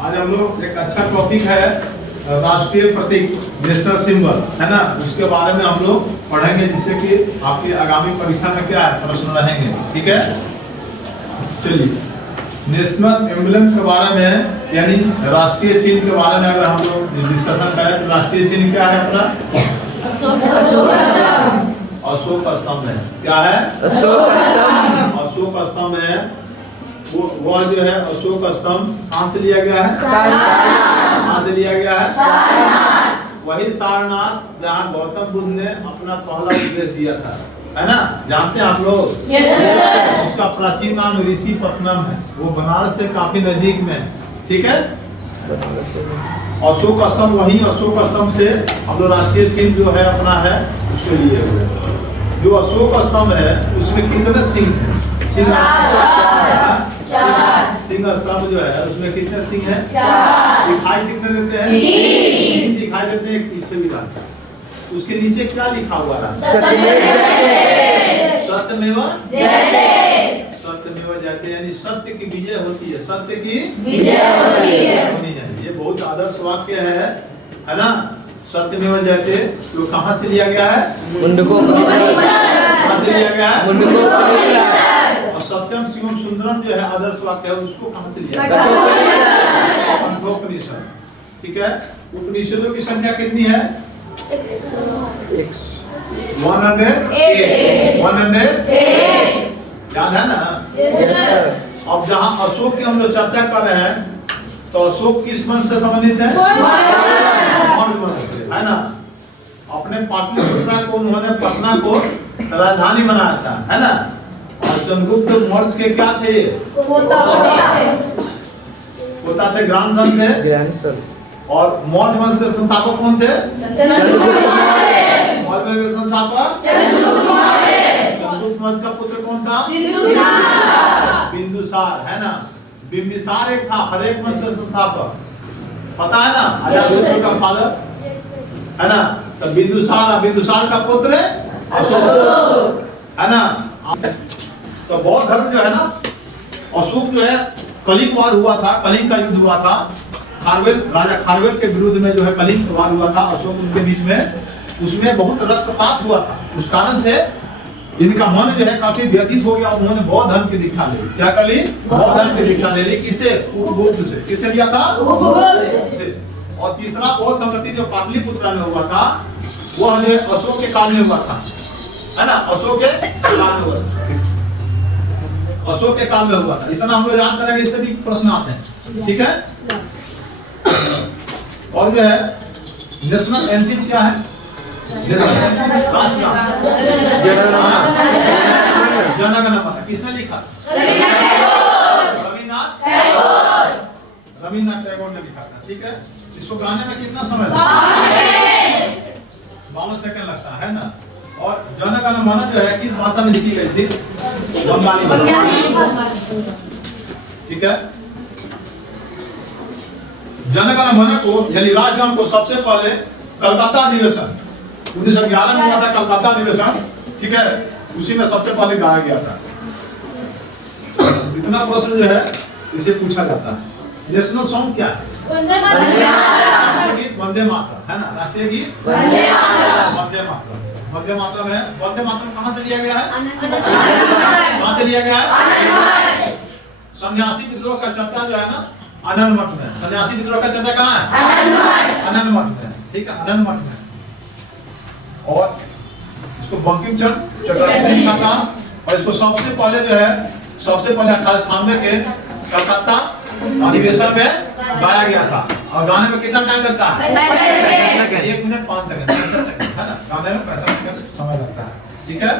आज हम लोग एक अच्छा टॉपिक है राष्ट्रीय प्रतीक, नेशनल सिंबल, है ना। उसके बारे में हम लोग पढ़ेंगे जिससे कि आपकी आगामी परीक्षा में क्या है प्रश्न रहेंगे। ठीक है, चलिए नेशनल एम्बलम के बारे में यानी राष्ट्रीय चिन्ह के बारे में अगर हम लोग डिस्कशन करें तो राष्ट्रीय चिन्ह क्या है अपना? अशोक स्तंभ है। क्या है? अशोक स्तंभ है। वो जो है अशोक स्तंभ कहाँ से लिया गया है? कहाँ से लिया गया है? वही सारनाथ जहाँ गौतम बुद्ध ने अपना पहला उपदेश दिया था, है ना। जानते हैं आप लोग? उसका प्राचीन नाम ऋषिपत्तनम है। वो बनारस से काफी नजदीक में है। ठीक है, अशोक स्तंभ, वही अशोक स्तंभ से हम लोग राष्ट्रीय चिन्ह जो है अपना है उसके लिए हुए। जो अशोक स्तंभ है उसमें कितने सिंह हैं? सिंह स्तंभ जो है उसमें कितने सिंह हैं? दिखाई कितने देते हैं? तीन दिखाई देते हैं। पीछे भी लाते हैं। उसके नीचे क्या लिखा हुआ है? सत्यमेव जयते, यानी सत्य की विजय होती है। सत्य की विजय होनी चाहिए। ये बहुत आदर्श वाक्य है ना। सत्यमेव जयते जो कहाँ से लिया गया है? कहाँ से लिया गया है? और सत्यम शिवम सुंदरम जो है आदर्श वाक्य है, उसको कहाँ से लिया गया? कठोपनिषद। ठीक है, उपनिषदों की संख्या कितनी है? 108। याद है ना? अब जहाँ अशोक की हम लोग चर्चा कर रहे हैं तो अशोक किस वंश से संबंधित है? है ना। अपने पाटलिपुत्र को उन्होंने पटना को राजधानी बनाया था, है ना। और चंद्रगुप्त मौर्य के क्या थे? पोता थे, ग्रांडसन थे। और मौर्य वंश के संस्थापक कौन थे? मौर्य के संस्थापक चंद्रगुप्त मौर्य का पुत्र कौन था? बिंदुसार, है ना। बिंबिसार एक था, हरेक वंश का संस्थापक, पता है ना, अजातशत्रु का फादर, है ना। तो बिंदुसार का पुत्र अशोक, है ना। तो बौद्ध धर्म जो है ना, अशोक जो है कलिंग वार हुआ था, कलिंग का युद्ध हुआ था। राजा खारवेल के विरुद्ध में जो है कलिंग वार हुआ था अशोक उनके बीच में। उसमें बहुत रक्तपात हुआ था। उस कारण से इनका मन जो है काफी व्यतीत हो गया। उन्होंने बौद्ध धर्म की दीक्षा ले ली। क्या कर ली? बौद्ध धर्म की दीक्षा ले ली। किसे? उपगुप्त से। किसे लिया था? उपगुप्त से। और तीसरा बौद्ध संगति जो पाटलिपुत्र में हुआ था वो हमें अशोक के काल में हुआ था, है ना। अशोक के काल में हुआ था। अशोक के काल में हुआ था। इतना हम लोग याद करेंगे, इससे भी प्रश्न आते हैं। ठीक है, और जो है नेशनल एंथम क्या है? जनगण मन किसने लिखा? रविन्द्रनाथ टैगोर ने लिखा था। ठीक है, इसको गाने में कितना समय लगता है? 52 सेकंड लगता है ना। और जनगण मन जो है किस भाषा में लिखी गई थी? बंगाली भाषा। ठीक है, जनगण मन को यानी राजगान को सबसे पहले कलकत्ता अधिवेशन 1911 में हुआ था। कलकत्ता अधिवेशन, ठीक है, उसी में सबसे पहले गाया गया था। इतना प्रश्न जो है इसे पूछा जाता है। नेशनल सॉन्ग क्या है? राष्ट्रीय गीत वंदे मातरम, है ना। राष्ट्रीय गीत वंदे मातरम। वंदे मातरम है। वंदे मातरम कहाँ से लिया गया है? कहाँ से लिया गया है? सन्यासी विद्रोह का चर्चा जो है ना आनंद मठ में। सन्यासी विद्रोह का चर्चा कहाँ है? आनंद मठ में। ठीक है, आनंद मठ में। और इसको बंकिम चंद्र चटर्जी ने लिखा था। और इसको सबसे पहले जो है 1896 के कलकत्ता अधिवेशन में गाया गया था। और गाने में कितना टाइम लगता है? 1 मिनट 5 सेकंड, 65 सेकंड, है ना। गाने में 65 सेकंड समय लगता है। ठीक है,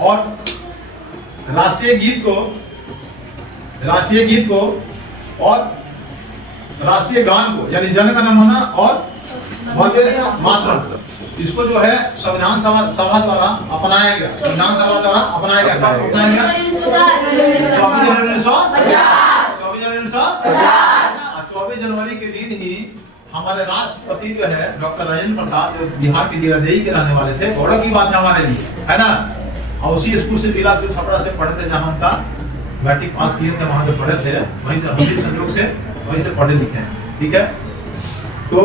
और राष्ट्रीय गीत को और राष्ट्रीय गान को यानी जनगण मन और वंदे मातरम, इसको जो है संविधान सभा द्वारा अपनाया गया। संविधान सभा द्वारा अपनाया गया। 24 जनवरी 24 जनवरी के दिन ही हमारे राष्ट्रपति जो है डॉक्टर राजेंद्र प्रसाद, जो बिहार के गिरिडीह के रहने वाले थे, गौरव की बात है हमारे लिए, है ना। और उसी स्कूल से मिला जो छपरा से पढ़े थे, जहाँ उनका मैट्रिक पास किए थे, वहाँ से पढ़े थे, वहीं से हम भी संयोग से वहीं से पढ़े लिखे हैं। ठीक है, तो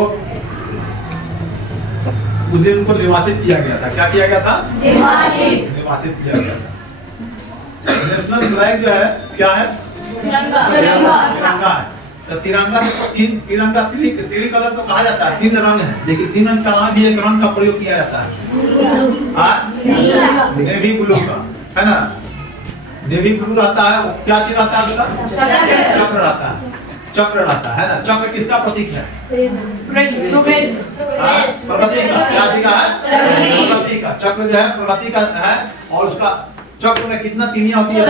उस दिन उनको निर्वाचित किया गया था। क्या किया गया था? निर्वाचित किया गया था। नेशनल फ्लैग जो है क्या है? तिरंगा है। तो तिरंगा त्रिकलर कलर तो कहा जाता है, 3 रंग है, लेकिन 3 रंग का भी एक रंग का प्रयोग किया जाता है, नेवी ब्लू का, है ना। नेवी ब्लू रहता है, क्या चीज रहता है? चक्र रहता है, चक्र रहता है ना। चक्र किसका प्रतीक है? प्रगति का। क्या दिखा है? प्रगति का। चक्र जो है प्रगति का है, और उसका चक्र में कितना तीलियां होती है?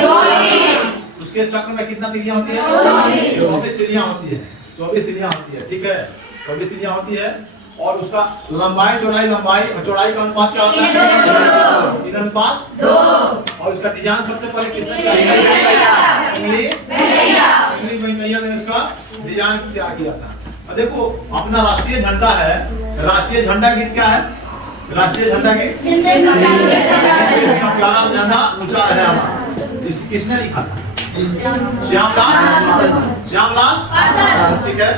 उसके चक्र में कितना तीलियां होती है? 24 तीलियां होती है। 24 तीलियां होती है। ठीक है, 24 तीलियां होती है। और उसका लंबाई चौड़ाई का अनुपात क्या होता है? 3:2। और उसका डिजाइन सबसे पहले किसने किया? इंग्लिश मैया ने इसका डिजाइन तैयार किया था। और देखो अपना राष्ट्रीय झंडा है, राष्ट्रीय झंडा गीत क्या है? राष्ट्रीय झंडा गीत इसका प्यारा झंडा ऊंचा है हमारा, किसने लिखा था? श्यामलाल। ठीक है,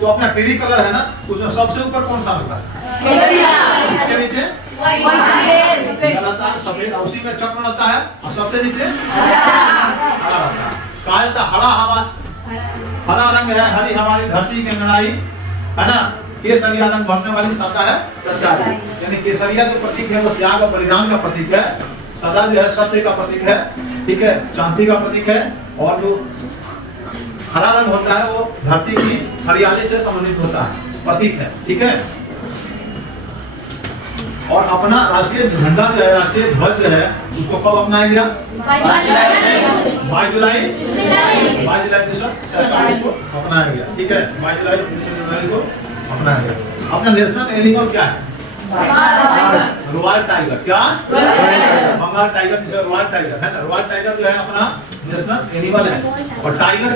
तो अपना टेरी कलर है ना, उसमें सबसे ऊपर कौन सा लगता है? इसके नीचे सफेद, उसी में चक्र रहता है, और सबसे नीचे हरा रहता है। कहा जाता हरा रंग है, हरी हमारी धरती की लड़ाई, है ना। केसरिया रंग भरने वाली सदा है सच्चाई, यानी केसरिया जो प्रतीक है वो त्याग और परिणाम का प्रतीक है। सदा जो है सत्य का प्रतीक है। ठीक है, शांति का प्रतीक है। और जो हरा रंग होता है वो धरती की हरियाली से संबंधित होता है, प्रतीक है। ठीक है, और अपना राष्ट्रीय झंडा जो है, राष्ट्रीय ध्वज जो है, उसको कब अपनाया गया? 22 जुलाई 1947 को अपनाया गया। ठीक है, 22 जुलाई 1947 को अपनाया गया। अपना नेशनल एनिमल क्या है? Royal tiger. क्या? बंगाल टाइगर, जिसे रॉयल टाइगर है ना। रॉयल टाइगर जो है अपना नेशनल एनिमल है। और टाइगर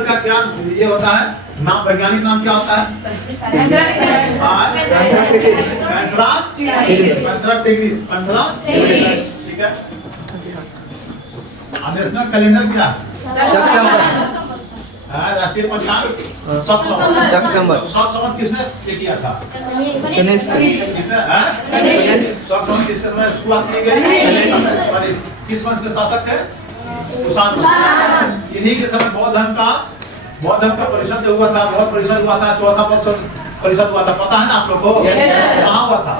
का क्या ये होता है नाम, वैज्ञानिक नाम क्या होता है? ठीक है। नेशनल कैलेंडर क्या? राष्ट्रीय पंचांग किसने किया था? किसके समय शुरुआत की गई? किस वंश के शासक थे? कुषाण। इन्हीं के समय बौद्ध धर्म का परिषद हुआ था। बहुत परिषद हुआ था, चौथा परिषद हुआ था। पता है ना आप लोग को? कहाँ हुआ था?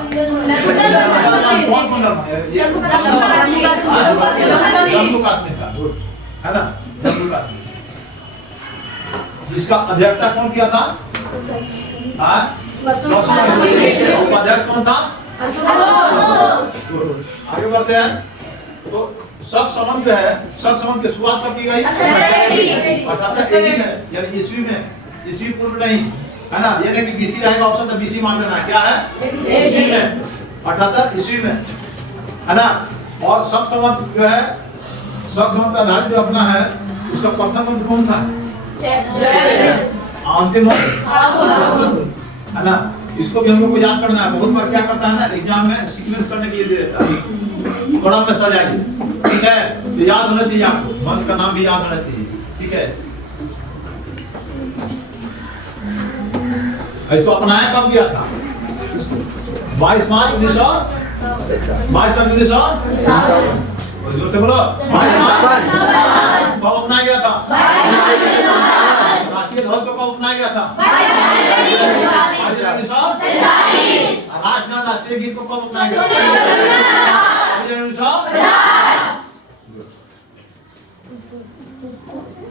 जम्मू कश्मीर का, है ना, जम्मू कश्मीर। जिसका अध्यक्षता कौन किया था? अध्यक्ष कौन था? आगे बढ़ते हैं। तो सब संबंध जो है, सब संबंध की शुरुआत कब की गई? 1880 में, यानी ईस्वी पूर्व नहीं, है ना। यानी कि बीसी रहेगा ऑप्शन, तो बीसी मान देना। क्या है? ईस्वी में, 78 ईस्वी में, है ना। और सब संबंध जो है, सब संबंध का आधार जो अपना है, उसका प्रथम मंत्र कौन सा है? अंतिम है ना। इसको भी हम लोग को याद करना है। बहुत बार क्या करता है ना, एग्जाम में सीक्वेंस करने के लिए दे देता है, थोड़ा में सजाइए। ठीक है, तो याद होना चाहिए आपको, मंत्र का नाम भी याद होना चाहिए। ठीक है, इसको अपनाया कब गया था? 22 मार्च 1900 बोलो। 22 मार्च कब अपनाया गया था? राष्ट्रीय ध्वज को कब अपनाया गया था? राष्ट्रीय गीत को कब अपनाया गया?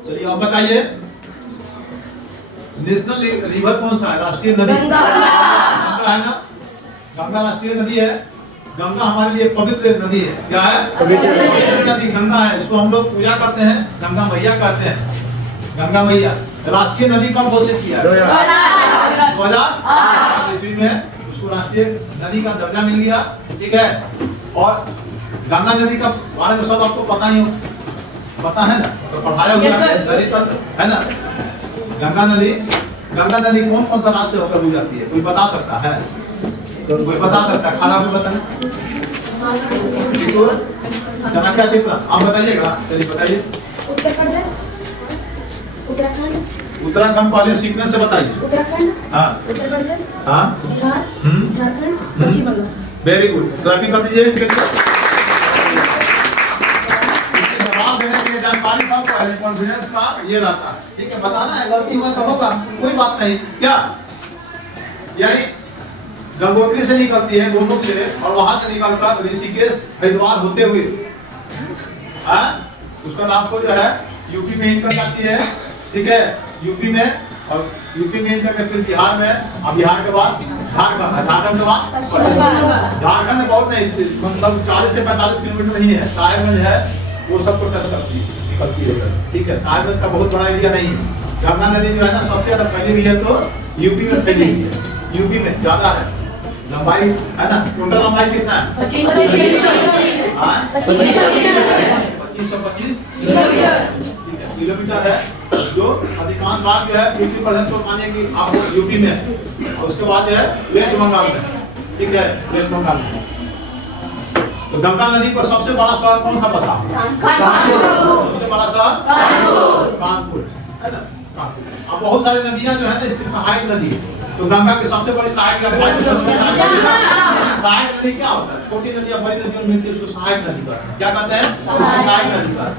चलिए अब बताइए, नेशनल रिवर कौन सा है? राष्ट्रीय नदी गंगा है ना। गंगा राष्ट्रीय नदी है। गंगा हमारे लिए पवित्र नदी है। क्या है? पवित्र नदी गंगा है। इसको हम लोग पूजा करते हैं, गंगा मैया कहते हैं। गंगा मैया राष्ट्रीय नदी कब घोषित किया? 2008 ईस्वी में उसको राष्ट्रीय नदी का दर्जा मिल गया। ठीक है, और गंगा नदी का बारे में सब आपको पता ही हो, पता है ना, तो पढ़ाया हुआ नदी तंत्र है ना। गंगा नदी कौन कौन सा राज्य से होकर गुजरती है? कोई बता सकता है? कोई बता सकता है? खाना भी बताना। जनाक्या कितना आप बताइएगा, चलिए बताइए। उत्तर प्रदेश, उत्तराखंड, उत्तराखंड पहले सीक्वेंस से बताइए। उत्तराखंड, हाँ उत्तर प्रदेश, हाँ बिहार, झारखंड, पश्चिम बंगाल। वेरी गुड, क्लैपिंग कर दीजिए। जवाब देने के लिए जानकारी सबको है, कॉन्फिडेंस का ये रहता है, ठीक है। बताना है, गलती हुआ तो होगा, कोई बात नहीं। क्या यानी गंगोत्री से निकलती है गोमुख से, और वहां से निकलकर ऋषिकेश हरिद्वार होते हुए उसका नाम को जो है यूपी में निकल जाती है, ठीक है। यूपी में, और यूपी में निकल फिर बिहार में, और बिहार के बाद झारखंड, झारखंड के बाद झारखंड में बहुत नहीं, मतलब 40 से 45 किलोमीटर नहीं है। साहेबगंज है वो सबको टच करती है, निकलती है, ठीक है। साहेबगंज का बहुत बड़ा एरिया नहीं है। गंगा नदी जो है ना सबसे ज्यादा फैली हुई है, तो यूपी में फैली हुई है, यूपी में ज्यादा है लंबाई, है ना। टोटल लंबाई कितना है? 2525 किलोमीटर है, जो अधिकांश भाग जो है 50% तो मानिए कि आप यूपी में, और उसके बाद जो है वेस्ट बंगाल में, ठीक है, वेस्ट बंगाल में। तो गंगा नदी पर सबसे बड़ा शहर कौन सा बसा? सबसे बड़ा शहर कानपुर, है ना, कानपुर। अब बहुत सारी नदियां जो है ना इसकी सहायक नदी है, तो गंगा की सबसे बड़ी सहायक नदी क्या होता है? छोटी नदियां बड़ी नदियों में मिलती है, उसको सहायक नदी कहते हैं। क्या कहते हैं? सहायक नदी कहते हैं,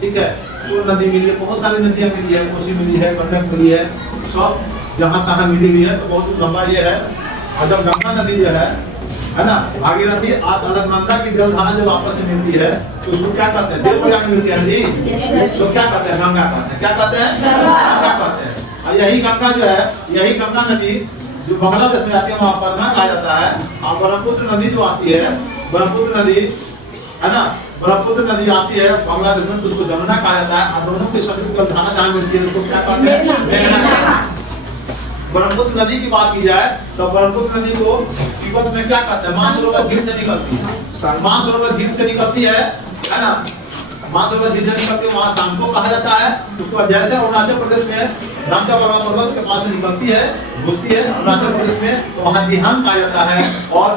ठीक है। सूर नदी मिली है, बहुत सारी नदियां मिली है, कोसी मिली है, गंडक मिली है, सब जहां तहां मिली हुई है, तो बहुत लंबा ये है। और जब गंगा नदी जो है ना, भागीरथी अलकनंदा की जलधारा जब आपस में मिलती है, तो उसको क्या कहते हैं? देवप्रयाग मिलती है जी, तो क्या कहते हैं? गंगा कहते हैं। क्या कहते हैं? गंगा कहते हैं। और यही गंगा जो है, यही गंगा नदी जो बांग्लादेश में आती है वहाँ पदमा कहा जाता है। और ब्रह्मपुत्र नदी जो आती है, ब्रह्मपुत्र नदी, है ना, ब्रह्मपुत्र नदी आती है बांग्लादेश में, तो उसको जमुना कहा जाता है। और दोनों के सभी जलधारा जहाँ मिलती है उसको क्या कहते हैं? मेघना। ब्रह्मपुत्र नदी की बात की जाए तो ब्रह्मपुत्र नदी को तिब्बत में क्या कहते हैं? मानसरोवर झील से निकलती है, मानसरोवर झील से निकलती है ना, मानसरोवर झील से निकलती है, वहाँ सांको कहा जाता है। उसके बाद जैसे अरुणाचल प्रदेश में रामचा पर्वत के पास से निकलती है, घुसती है अरुणाचल प्रदेश में, तो वहाँ दिहांग कहा जाता है। और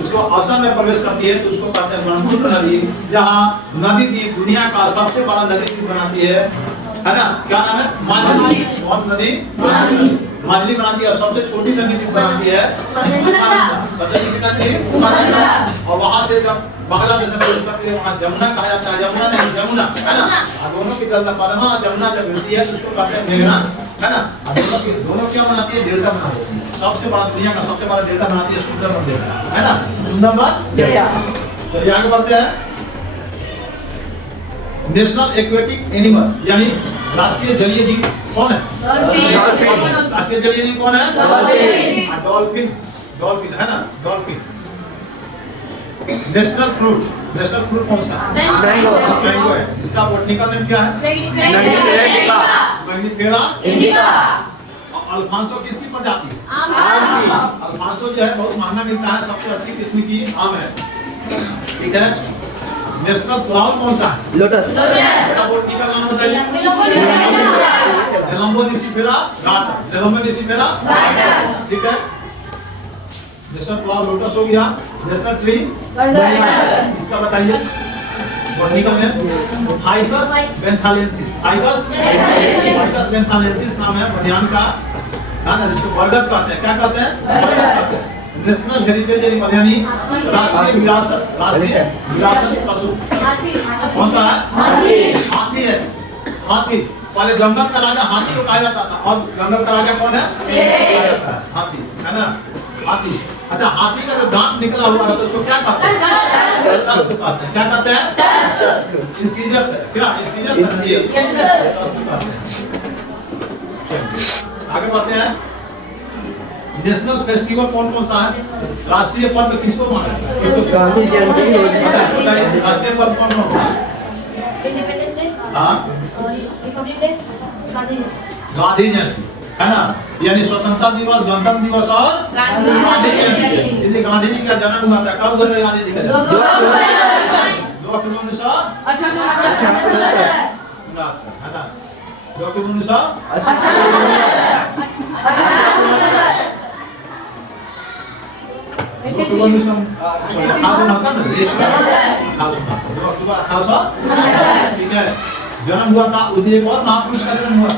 उसको असम में प्रवेश करती है, तो उसको कहते हैं ब्रह्मपुत्र नदी। जहाँ नदी द्वीप दुनिया का सबसे बड़ा नदी द्वीप बनाती है ना, क्या नाम है? माजुली। कौन नदी? माजुली बनाती है। और सबसे छोटी नदी द्वीप बनाती है और वहाँ से जब बांग्लादेश में प्रवेश करती है, वहाँ जमुना कहा जाता है। जमुना नहीं, जमुना, है ना। और दोनों की जलधा पद्मा और जमुना जब मिलती है तो उसको कहते हैं मेघना, है ना। दोनों क्या बनाती है? डेल्टा बनाती है। सबसे बड़ा, दुनिया का सबसे बड़ा डेल्टा बनाती है सुंदरबन डेल्टा, है ना, सुंदरबन डेल्टा। चलिए आगे बढ़ते हैं। नेशनल एक्वेटिक एनिमल यानी राष्ट्रीय जलीय जीव कौन है? राष्ट्रीय जलीय जीव कौन है? डॉल्फिन। डॉल्फिन, है ना, dolphin. National fruit, national fruit कौन सा? मैंगो है। इसका बॉटनिकल नेम क्या है? Mangifera indica. अल्फांसो किसकी प्रजाति है? अल्फांसो जो है बहुत महंगा मिलता है, सबसे अच्छी किस्म की आम है, ठीक है। नेशनल फ्लावर कौन सा है? लोटस। बॉटनिकल नाम बताइए। नेलम्बो निसिफेरा गार्डन, नेलम्बो निसिफेरा गार्डन, ठीक है। नेशनल फ्लावर लोटस हो गया। नेशनल ट्री इसका बताइए बॉटनिकल नेम। फाइकस बेंथालेंसिस। फाइकस बेंथालेंसिस नाम है बनियान का, है ना, जिसको बरगद कहते हैं। क्या कहते हैं? बरगद कहते हैं। नेशनल हेरिटेज एनिमल यानी राष्ट्रीय विरासत, राष्ट्रीय विरासत पशु कौन सा है? हाथी है। हाथी, पहले जंगल का राजा हाथी को कहा जाता था, और जंगल का राजा कौन है? हाथी, है ना, हाथी। अच्छा, हाथी का जो दांत निकला हुआ रहता है उसको क्या कहते हैं? टस्क कहते हैं। क्या कहते हैं? इंसीजर्स है। क्या इंसीजर्स है? टस्क कहते हैं। आगे बढ़ते हैं। नेशनल फेस्टिवल कौन कौन सा है? राष्ट्रीय पर्व किसको माना जाता है? गांधी जयंती। राष्ट्रीय पर्व कौन कौन सा है? इंडिपेंडेंस डे, हाँ, और रिपब्लिक डे, गांधी जयंती, है ना, यानी स्वतंत्रता दिवस, गणतंत्र दिवस और गांधी जयंती। गांधी जी का जन्म हुआ था कब? हुआ था गांधी जी का जन्म? 2 अक्टूबर 1968, है ना, 2 अक्टूबर 1968। ठीक है। जन्म हुआ था उदय एक और महापुरुष का जन्म हुआ,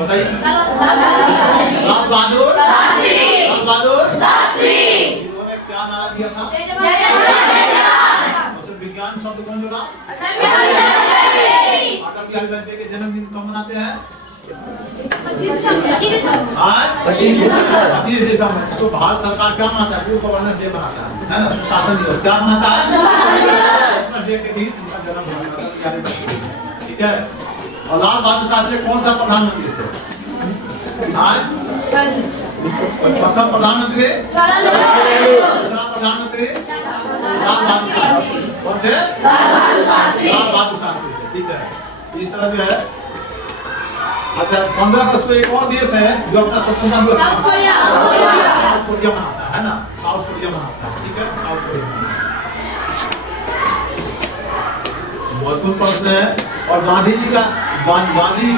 बताइए। लाल बहादुर शास्त्री। लाल बहादुर शास्त्री। इन्होंने क्या नारा दिया था? विज्ञान शब्द कौन जोड़ा? अटल बिहारी वाजपेयी के जन्मदिन कब मनाते हैं? 25 दिसंबर। इसको भारत सरकार क्या मनाता है? पूर्व गवर्नर डे मनाता है ना, सुशासन दिवस। क्या मनाता है? गवर्नर डे के दिन उनका जन्म हुआ था, ठीक है। और लाल बहादुर शास्त्री कौन सा प्रधानमंत्री थे? प्रथम प्रधानमंत्री, दूसरा प्रधानमंत्री लाल बहादुर शास्त्री। कौन थे? लाल बहादुर शास्त्री, ठीक है। इस तरह जो है, अच्छा 15 अगस्त को एक और देश है जो अपना स्वतंत्रता दिवस साउथ कोरिया मनाता है ना, साउथ कोरिया मनाता है, ठीक है। साउथ कोरिया महत्वपूर्ण प्रश्न है। और गांधी जी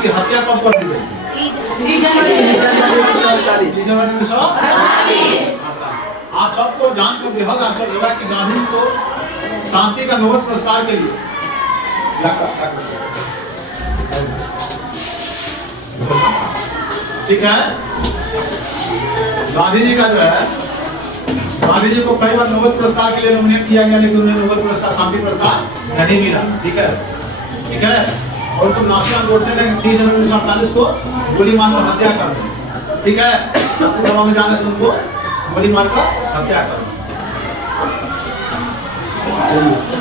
की हत्या कब कर दी गई? 3 जनवरी 1948। आप सबको जानकर बेहद आश्चर्य लगा कि गांधी जी को शांति का नोबेल पुरस्कार के लिए ठीक है। गांधी जी का जो है, गांधी जी को कई बार नोबेल पुरस्कार के लिए नॉमिनेट किया गया, लेकिन उन्हें नोबेल पुरस्कार, शांति पुरस्कार नहीं मिला, ठीक है, ठीक है। और तो नासियान गोडसे ने 30 जनवरी 1948 को गोली मारकर हत्या कर दी, ठीक है। सभा में जाने से उनको गोली मारकर हत्या कर दी।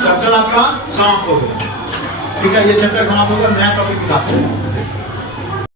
चैप्टर आपका समाप्त हो गया, ठीक है। ये चैप्टर समाप्त हो गया, नया टॉपिक दिखाते हैं।